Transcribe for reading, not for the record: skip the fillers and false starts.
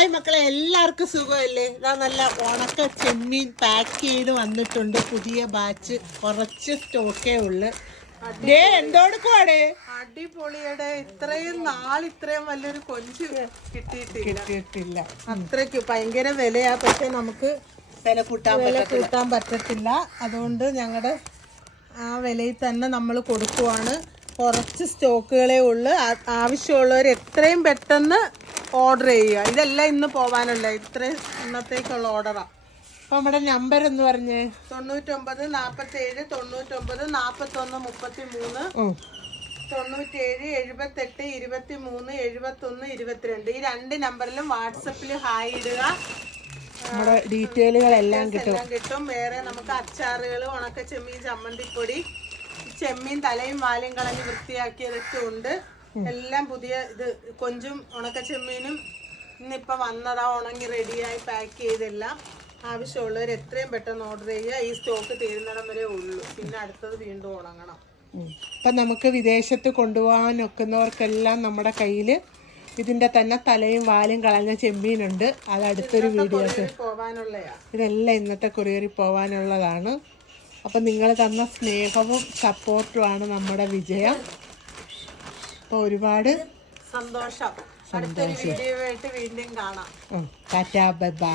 Hi മക്കളെ, എല്ലാവർക്കും സുഖമല്ലേ? ഇതാ നല്ല ഉണക്ക ചെമ്മീൻ പാക്ക് ചെയ്ത് വന്നിട്ടുണ്ട്. പുതിയ ബാച്ച്, കുറച്ച് സ്റ്റോക്കേ ഉള്ളു. എന്തോടുക്കുവാടേ? അടിപൊളിയുടെ ഇത്രയും ഇത്രയും വലിയൊരു കൊഞ്ച് കിട്ടിയിട്ടില്ല. അത്രയ്ക്ക് ഭയങ്കര വിലയാ. പക്ഷെ നമുക്ക് വില കൂട്ടാൻ പറ്റത്തില്ല. അതുകൊണ്ട് ഞങ്ങളുടെ ആ വിലയിൽ തന്നെ നമ്മൾ കൊടുക്കുവാണ്. കുറച്ച് സ്റ്റോക്കുകളേ ഉള്ളു. ആവശ്യമുള്ളവർ എത്രയും പെട്ടെന്ന് ഓർഡർ ചെയ്യുക. ഇതെല്ലാം ഇന്ന് പോവാനുള്ള ഇത്രയും ഇന്നത്തേക്കുള്ള ഓർഡറാ. അപ്പൊ നമ്മുടെ നമ്പർ എന്ന് പറഞ്ഞേ 99 47 99 41 33 97 78 23 71 22 ഈ 2 നമ്പറിലും വാട്സപ്പിൽ ഹായ് ഇടുക. നമ്മുടെ ഡീറ്റെയിലുകളെല്ലാം കിട്ടും. വേറെ നമുക്ക് അച്ചാറുകൾ, ഉണക്ക ചെമ്മീൻ ചമ്മന്തിപ്പൊടി, ചെമ്മീൻ തലയും വാലും കളഞ്ഞ് വൃത്തിയാക്കിയതൊക്കെ ഉണ്ട്. എല്ലാം പുതിയ ഇത് കൊഞ്ചും ഉണക്ക ചെമ്മീനും ഇന്നിപ്പോൾ വന്നതാ. ഉണങ്ങി റെഡിയായി പാക്ക് ചെയ്തെല്ലാം. ആവശ്യമുള്ളവർ എത്രയും പെട്ടെന്ന് ഓർഡർ ചെയ്യുക. ഈ സ്റ്റോക്ക് തീരുന്നിടം വരെ ഉള്ളൂ. പിന്നെ അടുത്തത് വീണ്ടും ഉണങ്ങണം. അപ്പം നമുക്ക് വിദേശത്ത് കൊണ്ടുപോകാൻ ഒക്കുന്നവർക്കെല്ലാം നമ്മുടെ കയ്യിൽ ഇതിൻ്റെ തന്നെ തലയും വാലും കളഞ്ഞ ചെമ്മീനുണ്ട്. അത് അടുത്തൊരു വീഡിയോസ് പോവാനുള്ളയാ. ഇതെല്ലാം ഇന്നത്തെ കൊറിയറിൽ പോകാനുള്ളതാണ്. അപ്പം നിങ്ങൾ തന്ന സ്നേഹവും സപ്പോർട്ടുമാണ് നമ്മുടെ വിജയം. അപ്പോൾ ഒരുപാട് സന്തോഷം. അടുത്തൊരു വീഡിയോ ആയിട്ട് വീണ്ടും കാണാം. Tata, bye bye.